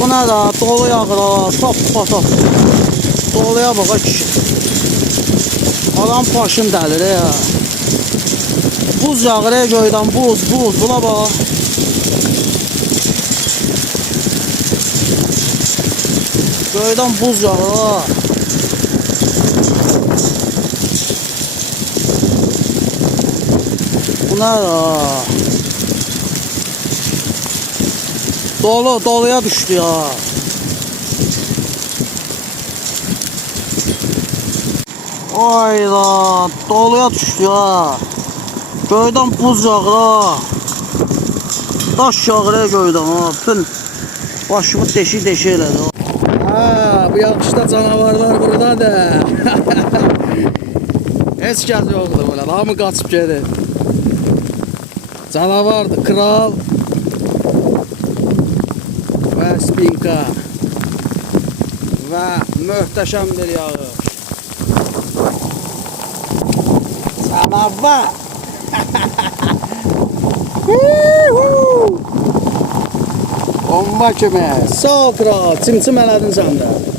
bu ne da dolu yağır ha. Top top. Doluya bak kişi. Adam başın dəlir ya. Buz yağır ya göydən buz. Buna bak. Göydən buz yağır ha. Bu ne da? Doluya düştü ya. Ayda doluya düştü ya. Göydən buz yağır ha. Daş yağır ya göydən ha. Bütün başımı deşik elədi. Ha, bu yağışda canavarlar buradadır. Heç kəs yoxdur belə. Hamı qaçıb gedir. Canavardır, kral və spinka və möhtəşəm bir yağış. Canavar. Bomba kimi. Sağ ol kral, çimçim elədin sən də.